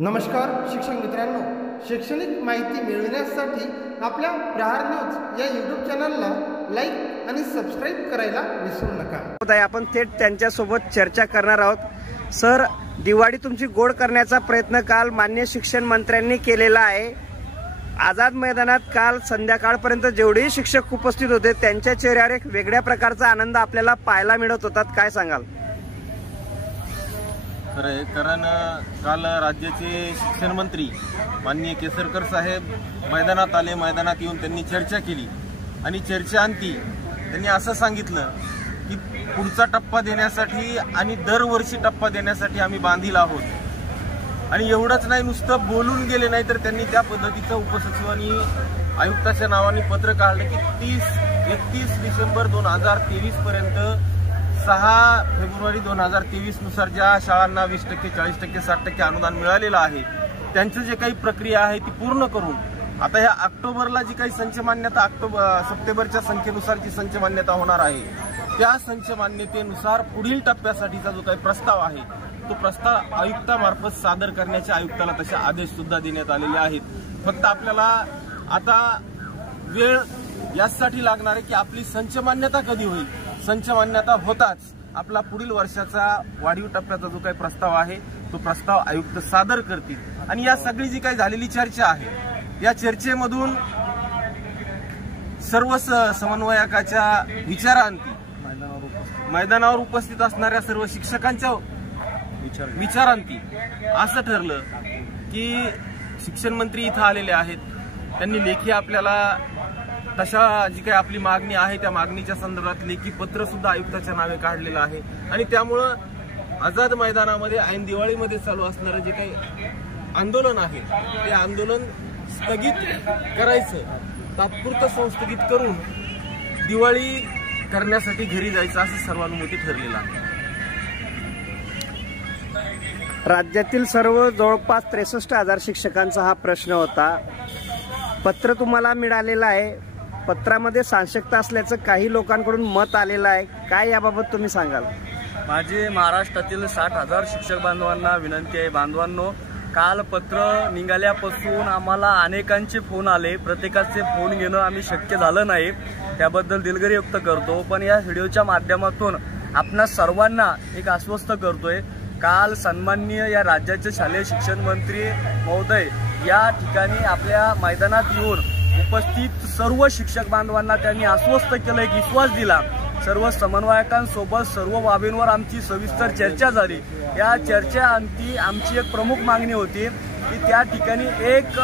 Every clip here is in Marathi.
नमस्कार शिक्षक मित्रांनो, शैक्षणिक माहिती मिळविण्यासाठी आपल्या प्रहार न्यूज या यूट्यूब चॅनलला लाईक आणि सबस्क्राइब करायला विसरू नका। आपण थेट त्यांच्यासोबत चर्चा करणार आहोत। सर, दिवाळी तुमची गोड करण्याचा प्रयत्न काल माननीय शिक्षण मंत्र्यांनी केलेला आहे। आझाद मैदानात काल संध्याकाळपर्यंत जेवढेही शिक्षक उपस्थित होते त्यांच्या चेहऱ्यावर एक वेगळ्या प्रकारचा आनंद आपल्याला पाहायला मिळत होता, काय सांगाल? कारण काल राज्याचे शिक्षण मंत्री माननीय केसरकर साहेब मैदानात आले। मैदानात येऊन त्यांनी चर्चा केली आणि चर्चेअंती त्यांनी असं सांगितलं की पुढचा टप्पा देण्यासाठी आणि दरवर्षी टप्पा देण्यासाठी आम्ही बांधील आहोत। आणि एवढंच नाही, नुसतं बोलून गेले नाही तर त्यांनी त्या पद्धतीचं उपसचिवांनी आयुक्ताच्या नावाने पत्र काढलं की 31 डिसेंबर 2023 पर्यंत 6 फेब्रुवारी 2023 नुसार ज्या शाळांना 20%, 40%, 60% अनुदान मिळालेलं आहे त्यांचं जे काही प्रक्रिया आहे ती पूर्ण करून आता ह्या ऑक्टोबरला जी काही संच मान्यता सप्टेंबरच्या संख्येनुसार जी संच मान्यता होणार आहे त्या संच मान्यतेनुसार पुढील टप्प्यासाठीचा जो काही प्रस्ताव आहे तो प्रस्ताव आयुक्तामार्फत सादर करण्याचे आयुक्ताला तसे आदेश सुद्धा देण्यात आलेले आहेत। फक्त आपल्याला आता वेळ यासाठी लागणार आहे की आपली संच मान्यता कधी होईल। संच मान्यता होताच आपला पुढील वर्षाचा वाढीव टप्प्याचा जो काही प्रस्ताव आहे तो प्रस्ताव आयुक्त सादर करतील। आणि या सगळी जी काही झालेली चर्चा आहे या चर्चेमधून सर्व समन्वयकाच्या विचारांती मैदानावर उपस्थित असणाऱ्या सर्व शिक्षकांच्या विचारांती असं ठरलं की शिक्षण मंत्री इथं आलेले आहेत, त्यांनी लेखी आपल्याला तशा जी काही आपली मागणी आहे त्या मागणीच्या संदर्भात लेखी पत्र सुद्धा आयुक्ताच्या नावे काढलेलं आहे। आणि त्यामुळं आझाद मैदानामध्ये ऐन दिवाळीमध्ये चालू असणारं जे काही आंदोलन आहे ते आंदोलन स्थगित करायचं, तात्पुरतं संस्थगित करून दिवाळी करण्यासाठी घरी जायचं असं सर्वानुमती ठरलेलं आहे। राज्यातील सर्व जवळपास 63,000 शिक्षकांचा हा प्रश्न होता। पत्र तुम्हाला मिळालेलं आहे, पत्रामध्ये साशंकता असल्याचं काही लोकांकडून मत आलेलं आहे, काय याबाबत तुम्ही सांगाल? माझे महाराष्ट्रातील 60,000 शिक्षक बांधवांना विनंती आहे, बांधवांनो, काल पत्र निघाल्यापासून आम्हाला अनेकांचे फोन आले, प्रत्येकाचे फोन घेणं आम्ही शक्य झालं नाही, त्याबद्दल दिलगिरी व्यक्त करतो। पण या व्हिडिओच्या माध्यमातून आपणा सर्वांना एक आश्वस्त करतोय, काल सन्माननीय या राज्याचे शालेय शिक्षण मंत्री महोदय या ठिकाणी आपल्या मैदानात येऊन उपस्थित सर्व शिक्षक बांधवांना त्यांनी आश्वस्त केलं, एक विश्वास दिला। सर्व समन्वयकांसोबत सर्व बाबींवर आमची सविस्तर चर्चा झाली। या चर्चेअंती आमची एक प्रमुख मागणी होती की त्या ठिकाणी 1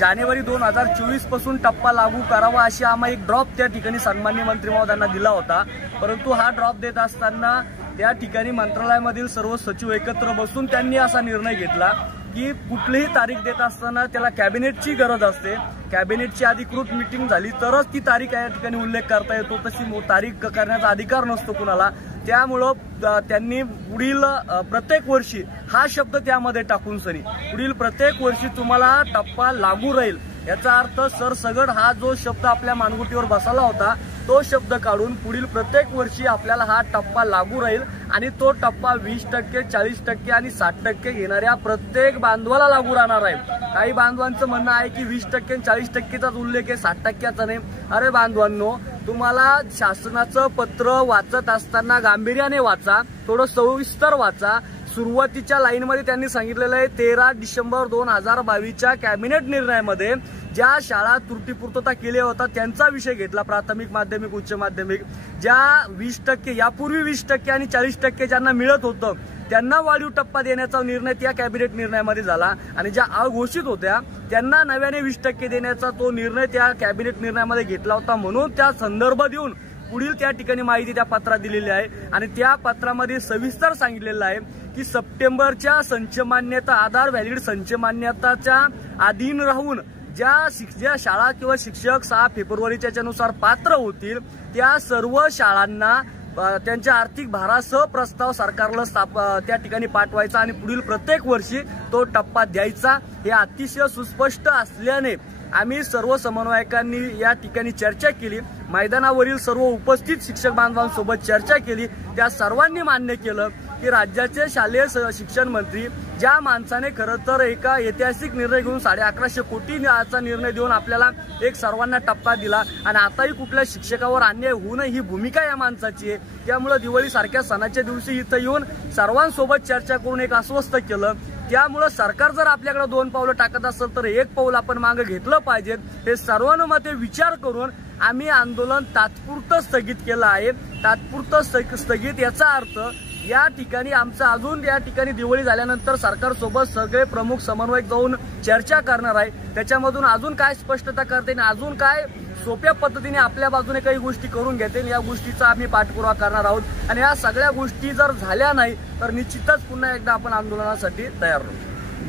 जानेवारी 2024 पासून टप्पा लागू करावा अशी आम्हा एक ड्रॉप त्या ठिकाणी सन्माननीय मंत्री महोदयांना दिला होता। परंतु हा ड्रॉप देत असताना त्या ठिकाणी मंत्रालयामधील सर्व सचिव एकत्र बसून त्यांनी असा निर्णय घेतला की कुठलीही तारीख देत असताना त्याला कॅबिनेटची गरज असते, कॅबिनेटची अधिकृत मीटिंग झाली तरच ती तारीख या ठिकाणी उल्लेख करता येतो, तशी तारीख करण्याचा अधिकार नसतो कुणाला। त्यामुळं त्यांनी पुढील प्रत्येक वर्षी हा शब्द त्यामध्ये टाकून सनी पुढील प्रत्येक वर्षी तुम्हाला टप्पा लागू राहील, याचा अर्थ सरसगट हा जो शब्द आपल्या मानगुटीवर बसला होता तो शब्द काढून पुढील प्रत्येक वर्षी आपल्याला हा टप्पा लागू राहील आणि तो टप्पा 20%, 40% आणि 60% घेणाऱ्या प्रत्येक बांधवाला लागू राहणार आहे। काही बांधवांचं म्हणणं आहे की 20% 40%चाच उल्लेख आहे, 60%चा नाही। अरे बांधवांनो, तुम्हाला शासनाचं पत्र वाचत असताना गांभीर्याने वाचा, थोडं सविस्तर वाचा। सुरुवातीच्या लाईनमध्ये त्यांनी सांगितलेलं आहे 13 डिसेंबर 2022च्या कॅबिनेट निर्णयामध्ये ज्या शाळा त्रुटीपूर्तता केल्या होता त्यांचा विषय घेतला, प्राथमिक, माध्यमिक, उच्च माध्यमिक, ज्या 20% यापूर्वी 20% आणि 40% ज्यांना मिळत होतं त्यांना वाढीव टप्पा देण्याचा निर्णय त्या कॅबिनेट निर्णयामध्ये झाला आणि ज्या अघोषित होत्या त्यांना नव्याने 20% देण्याचा तो निर्णय त्या कॅबिनेट निर्णयामध्ये घेतला होता। म्हणून त्या संदर्भ देऊन पुढील त्या ठिकाणी माहिती त्या पत्रात दिलेली आहे आणि त्या पत्रामध्ये सविस्तर सांगितलेलं आहे की सप्टेंबरच्या संच मान्यता, आधार व्हॅलिड संच मान्यताच्या अधीन राहून ज्या शाळा किंवा शिक्षक 6 फेब्रुवारीच्या नुसार पात्र होतील त्या सर्व शाळांना त्यांच्या आर्थिक भारासह प्रस्ताव सरकारला त्या ठिकाणी पाठवायचा आणि पुढील प्रत्येक वर्षी तो टप्पा द्यायचा। हे अतिशय सुस्पष्ट असल्याने आम्ही सर्व समन्वयकांनी या ठिकाणी चर्चा केली, मैदानावरील सर्व उपस्थित शिक्षक बांधवांसोबत चर्चा केली, त्या सर्वांनी मान्य केलं की राज्याचे शालेय शिक्षण मंत्री ज्या माणसाने खरं तर एका ऐतिहासिक निर्णय घेऊन 1150 कोटीचा निर्णय देऊन आपल्याला एक सर्वांना टप्पा दिला आणि आताही कुठल्या शिक्षकावर अन्याय होऊ नये ही भूमिका या माणसाची आहे। त्यामुळे दिवाळी सारख्या सणाच्या दिवशी इथं येऊन सर्वांसोबत चर्चा करून एक आश्वस्त केलं। त्यामुळे सरकार जर आपल्याकडे 2 पावलं टाकत असेल तर 1 पाऊल आपण मागे घेतलं पाहिजे। हे सर्वानुमते विचार करून आम्ही आंदोलन तात्पुरतं स्थगित केलं आहे। तात्पुरतं स्थगित याचा अर्थ या ठिकाणी आमचं अजून या ठिकाणी दिवाळी झाल्यानंतर सरकारसोबत सगळे प्रमुख समन्वयक जाऊन चर्चा करणार आहे। त्याच्यामधून अजून काय स्पष्टता करते आणि अजून काय सोप्या पद्धतीने आपल्या बाजूने काही गोष्टी करून घेतील या गोष्टीचा आम्ही पाठपुरावा करणार आहोत। आणि या सगळ्या गोष्टी जर झाल्या नाही तर निश्चितच पुन्हा एकदा आपण आंदोलनासाठी तयार राहू।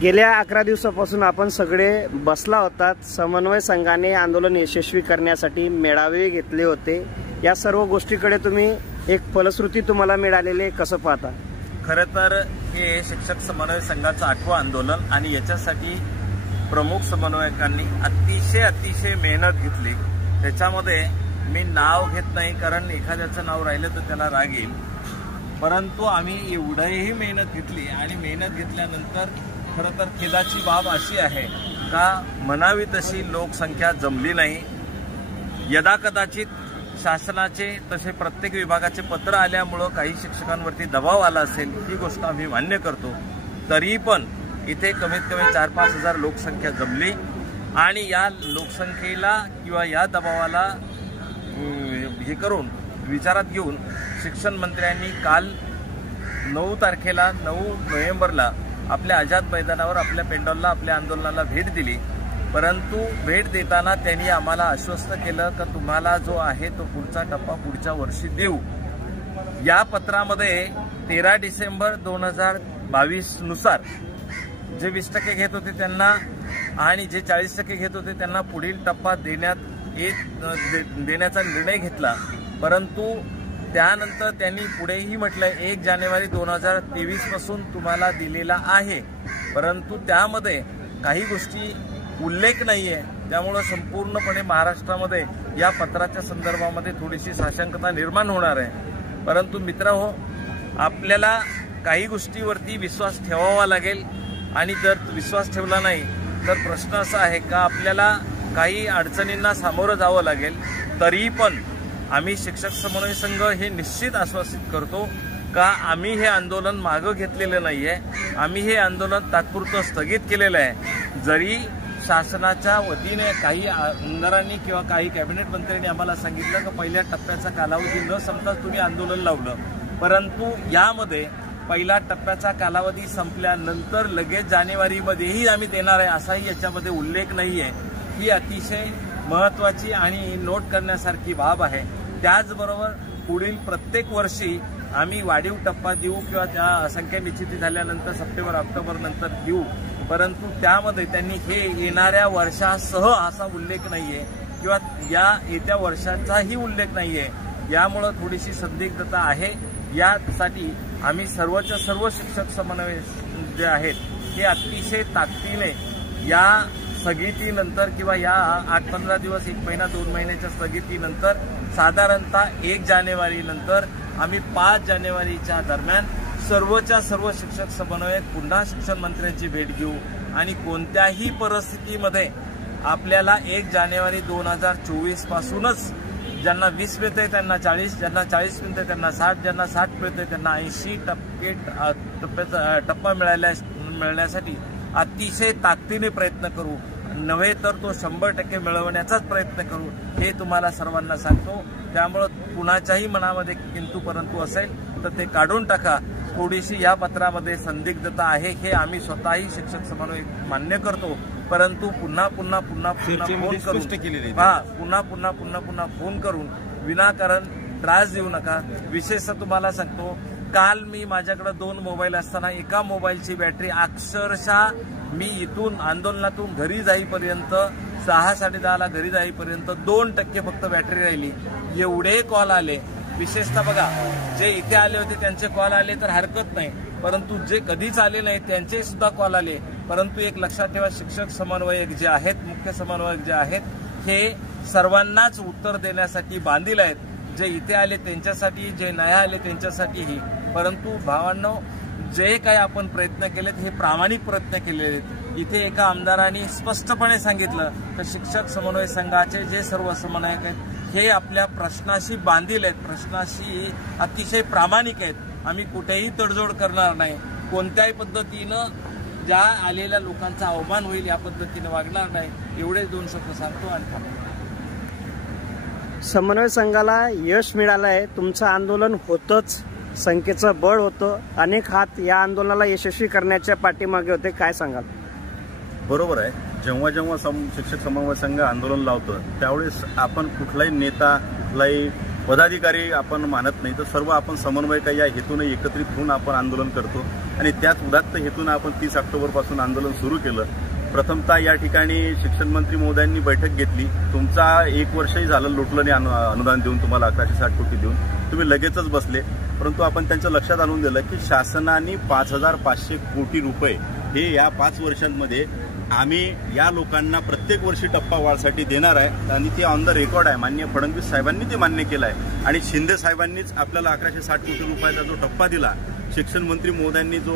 गेल्या 11 दिवसापासून आपण सगळे बसला होतात। समन्वय संघाने आंदोलन यशस्वी करण्यासाठी मेळावे घेतले होते। या सर्व गोष्टीकडे तुम्ही एक फलश्रुती तुम्हाला मिळालेले कसं पाहता? खरं तर हे शिक्षक समन्वय संघाचं 8वं आंदोलन आणि याच्यासाठी प्रमुख समन्वयकांनी अतिशय मेहनत घेतली। त्याच्यामध्ये मी नाव घेत नाही कारण एखाद्याचं नाव राहिलं तर त्याला राग येईल, परंतु आम्ही एवढीही मेहनत घेतली आणि मेहनत घेतल्यानंतर खरं तर खेदाची बाब अशी आहे का म्हणावी तशी लोकसंख्या जमली नाही। यदाकदाचित शासनाचे तसे प्रत्येक विभागाचे पत्र आल्यामुळं काही शिक्षकांवरती दबाव आला असेल ही गोष्ट आम्ही मान्य करतो। तरी पण इथे कमीत कमी 4-5 हजार लोकसंख्या जमली आणि या लोकसंख्येला किंवा या दबावाला हे करून विचारात घेऊन शिक्षण मंत्र्यांनी काल 9 तारखेला 9 नोव्हेंबरला आपल्या आझाद मैदानावर आपल्या पेंडॉलला आपल्या आंदोलनाला भेट दिली। परंतु भेट देताना त्यांनी आम्हाला आश्वस्त केलं की तुम्हाला जो आहे तो पुढचा टप्पा पुढच्या वर्षी देऊ। या पत्रामध्ये 13 डिसेंबर 2022 नुसार जे 20% घेत होते त्यांना आणि जे 40% घेत होते त्यांना पुढील टप्पा देण्याचा निर्णय घेतला। परंतु त्यानंतर त्यांनी पुढेही म्हटलंय 1 जानेवारी 2023 पासून तुम्हाला दिलेला आहे, परंतु त्यामध्ये काही गोष्टी उल्लेख नाहीये। त्यामुळे संपूर्णपणे महाराष्ट्रामध्ये या पत्राच्या संदर्भामध्ये थोडीशी साशंकता निर्माण होणार आहे। परंतु मित्रहो, आपल्याला काही गोष्टीवरती विश्वास ठेवावा लागेल आणि जर विश्वास ठेवला नाही तर प्रश्न असा आहे का आपल्याला काही अडचणींना सामोरं जावं लागेल। तरी पण आम्ही शिक्षक समन्वय संघ हे निश्चित आश्वासित करतो का आम्ही हे आंदोलन मागं घेतलेलं नाहीये, आम्ही हे आंदोलन तात्पुरतं स्थगित केलेलं आहे। जरी शासनाच्या वतीने काही आमदारांनी किंवा काही कॅबिनेट मंत्र्यांनी आम्हाला सांगितलं की पहिल्या टप्प्याचा कालावधी न संपताच तुम्ही आंदोलन लावलं, परंतु यामध्ये पहिला टप्प्याचा कालावधी संपल्यानंतर लगेच जानेवारीमध्येही आम्ही देणार आहे असाही याच्यामध्ये उल्लेख नाहीये। ही अतिशय महत्त्वाची आणि नोट करण्यासारखी बाब आहे। त्याचबरोबर पुढील प्रत्येक वर्षी आम्ही वाढीव टप्पा देऊ किंवा त्या संख्या निश्चिती झाल्यानंतर सप्टेंबर-ऑक्टोबर नंतर देऊ, परंतु त्यामध्ये त्यांनी हे येणाऱ्या वर्षासह असा उल्लेख नाहीये किंवा या येत्या वर्षाचाही उल्लेख नाहीये। यामुळे थोडीशी संदिग्धता आहे। यासाठी आम्ही सर्वच्या सर्व शिक्षक समन्वय जे आहेत हे अतिशय ताकदीने या स्थगितीनंतर किंवा या 8-15 दिवस 1 महिना 2 महिन्याच्या स्थगितीनंतर साधारणतः 1 जानेवारी नंतर आम्ही 5 जानेवारीच्या दरम्यान सर्वच्या सर्व शिक्षक समन्वयक पुन्हा शिक्षण मंत्र्यांची भेट घेऊ आणि कोणत्याही परिस्थितीमध्ये आपल्याला 1 जानेवारी 2024 पासूनच ज्यांना 20 मिळते त्यांना 40, ज्यांना 40 मिळते त्यांना 60, ज्यांना 60 मिळते त्यांना 80% टप्पा मिळण्यासाठी अतिशय ताकदीने प्रयत्न करू, नव्हे तर तो 100% मिळवण्याचाच प्रयत्न करू हे तुम्हाला सर्वांना सांगतो। त्यामुळे कुणाच्याही मनामध्ये किंतु परंतु असेल तर ते काढून टाका। थोडीशी या पत्रामध्ये संदिग्धता आहे हे आम्ही स्वतःही शिक्षक समन्वय मान्य करतो, परंतु पुन्हा फोन करून विनाकारण त्रास देऊ नका। विशेषतः तुम्हाला सांगतो, काल मी माझ्याकडे 2 मोबाईल असताना एका मोबाईलची बॅटरी अक्षरशः मी इथून आंदोलनातून घरी जाईपर्यंत 6-10:30 घरी जाईपर्यंत 2% फक्त बॅटरी राहिली। एवढे कॉल आले, विशेषतः बघा जे इथे आले होते त्यांचे कॉल आले तर हरकत नाही, परंतु जे कधीच आले नाही त्यांचे सुद्धा कॉल आले। परंतु एक लक्षात ठेवा, शिक्षक समन्वयक जे आहेत, मुख्य समन्वयक जे आहेत हे सर्वांनाच उत्तर देण्यासाठी बांधील आहेत। जे इथे आले त्यांच्यासाठी, जे नाही आले त्यांच्यासाठीही, परंतु भावांनो, जे काही आपण प्रयत्न केलेत हे प्रामाणिक प्रयत्न केलेले आहेत. इथे एका आमदारांनी स्पष्टपणे सांगितलं की शिक्षक समन्वय संघाचे जे सर्व समन्वयक आहेत हे आपल्या प्रश्नाशी बांधील आहेत, प्रश्नाशी अतिशय प्रामाणिक आहेत. आम्ही कुठेही तडजोड करणार नाही, कोणत्याही पद्धतीनं ज्या आलेल्या लोकांचा अवमान होईल या पद्धतीने वागणार नाही. एवढे 2 शब्द सांगतो आणि थांबतो. समन्वय संघाला यश मिळालं आहे. तुमचं आंदोलन होतंच, संख्येचं बळ होतं, अनेक हात या आंदोलनाला यशस्वी करण्याच्या पाठीमागे होते. काय सांगाल? बरोबर आहे. जेव्हा जेव्हा शिक्षक समन्वय संघ आंदोलन लावतं त्यावेळेस आपण कुठलाही नेता, कुठलाही पदाधिकारी आपण मानत नाही, तर सर्व आपण समन्वयक या हेतूने एकत्रित होऊन आपण आंदोलन करतो. आणि त्याच उदात्त हेतून आपण 30 ऑक्टोबरपासून आंदोलन सुरू केलं. प्रथमतः या ठिकाणी शिक्षण मंत्री महोदयांनी बैठक घेतली. तुमचा 1 वर्षही झालं लोटलं अनुदान देऊन, तुम्हाला 1160 कोटी देऊन तुम्ही लगेचच बसले. परंतु आपण त्यांच्या लक्षात आणून दिलं की शासनाने 5500 कोटी रुपये हे या 5 वर्षांमध्ये आम्ही या लोकांना प्रत्येक वर्षी टप्पा वाढसाठी देणार आहे. आणि ते ऑन द रेकॉर्ड आहे. माननीय फडणवीस साहेबांनी ते मान्य केलं आहे. आणि शिंदे साहेबांनीच आपल्याला 1160 कोटी रुपयाचा जो टप्पा दिला, शिक्षण मंत्री महोदयांनी जो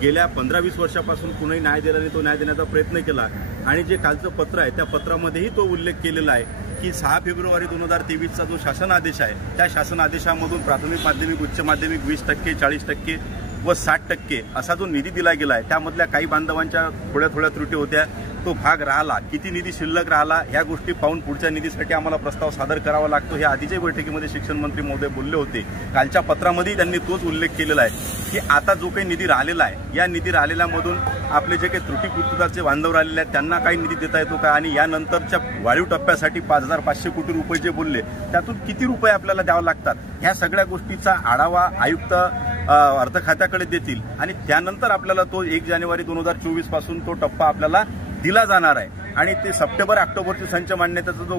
गेल्या 15-20 वर्षापासून कुणीही न्याय दिला नाही, तो न्याय देण्याचा प्रयत्न केला. आणि जे कालचं पत्र आहे त्या पत्रामध्येही तो उल्लेख केलेला आहे की 6 फेब्रुवारी 2023चा जो शासन आदेश आहे त्या शासन आदेशामधून प्राथमिक, माध्यमिक, उच्च माध्यमिक 20%, 40% व 60% असा जो निधी दिला गेला आहे त्यामधल्या काही बांधवांच्या थोड्या त्रुटी होत्या. तो भाग राहिला, किती निधी शिल्लक राहिला ह्या गोष्टी पाहून पुढच्या निधीसाठी आम्हाला प्रस्ताव सादर करावा लागतो. हे आधीच्या बैठकीमध्ये शिक्षण मंत्री महोदय बोलले होते. कालच्या पत्रामध्ये त्यांनी तोच उल्लेख केलेला आहे की आता जो काही निधी राहिलेला आहे या निधी राहिलेल्यामधून आपले जे काही त्रुटी बांधव राहिलेले आहेत त्यांना काही निधी देता येतो का, आणि यानंतरच्या वाढीव टप्प्यासाठी 5500 कोटी रुपये जे बोलले त्यातून किती रुपये आपल्याला द्यावे लागतात, ह्या सगळ्या गोष्टीचा आढावा आयुक्त अर्थ खात्याकडे देतील. आणि त्यानंतर आपल्याला तो 1 जानेवारी 2024 पासून तो टप्पा आपल्याला दिला जाणार आहे. आणि ते सप्टेंबर ऑक्टोबरची संच मान्यतेचा जो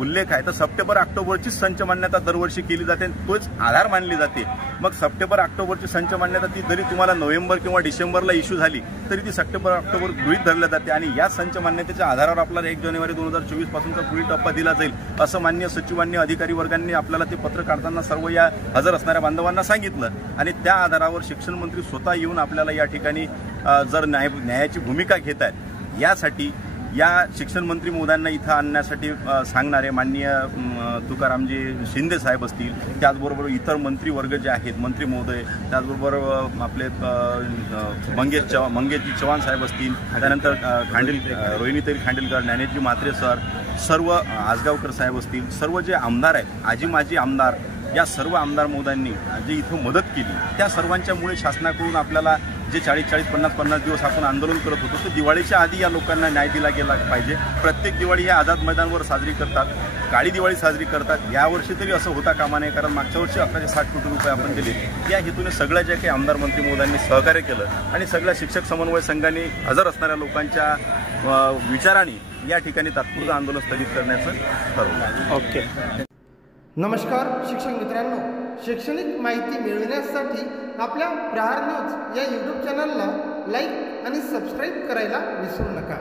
उल्लेख आहे तर सप्टेंबर ऑक्टोबरची संच मान्यता दरवर्षी केली जाते, तोच आधार मानली जाते. मग सप्टेंबर ऑक्टोबरची संच मान्यता ती जरी तुम्हाला नोव्हेंबर किंवा डिसेंबरला इश्यू झाली तरी ती सप्टेंबर ऑक्टोबर गृहीत धरल्या जाते. आणि या संच मान्यतेच्या आधारावर आपल्याला 1 जानेवारी 2024 पासूनचा पुढील टप्पा दिला जाईल असं माननीय सचिवांनी, अधिकारी वर्गांनी आपल्याला ते पत्र काढताना सर्व या हजर असणाऱ्या बांधवांना सांगितलं. आणि त्या आधारावर शिक्षण मंत्री स्वतः येऊन आपल्याला या ठिकाणी जर न्यायाची भूमिका घेत आहेत यासाठी या शिक्षण मंत्री महोदयांना इथं आणण्यासाठी सांगणारे माननीय तुकारामजी शिंदे साहेब असतील, त्याचबरोबर इतर मंत्री वर्ग जे आहेत, मंत्री महोदय, त्याचबरोबर आपले मंगेशजी चव्हाण साहेब असतील, त्यानंतर रोहिणीताई खांडेलकर, ज्ञानेशजी म्हात्रे सर, सर्व आजगावकर साहेब असतील, सर्व जे आमदार आहेत, आजी माजी आमदार, या सर्व आमदार महोदयांनी जे इथं मदत केली त्या सर्वांच्यामुळे शासनाकडून आपल्याला जे 40-40, 50-50 दिवस आपण आंदोलन करत होतो तर दिवाळीच्या आधी या लोकांना न्याय दिला गेला पाहिजे. प्रत्येक दिवाळी हे आझाद मैदानावर साजरी करतात, काळी दिवाळी साजरी करतात. यावर्षी तरी असं होता कामा नये, कारण मागच्या वर्षी 1160 कोटी रुपये आपण दिले. या हेतूने सगळ्या ज्या काही आमदार मंत्री महोदयांनी सहकार्य केलं आणि सगळ्या शिक्षक समन्वय संघाने हजर असणाऱ्या लोकांच्या विचाराने या ठिकाणी तात्पुरतं आंदोलन स्थगित करण्याचं ठरवलं. ओके. नमस्कार शिक्षक मित्रांनो, शैक्षणिक माहिती मिळविण्यासाठी आपल्या प्रहार न्यूज या यूट्यूब चॅनलला लाईक आणि सबस्क्राईब करायला विसरू नका.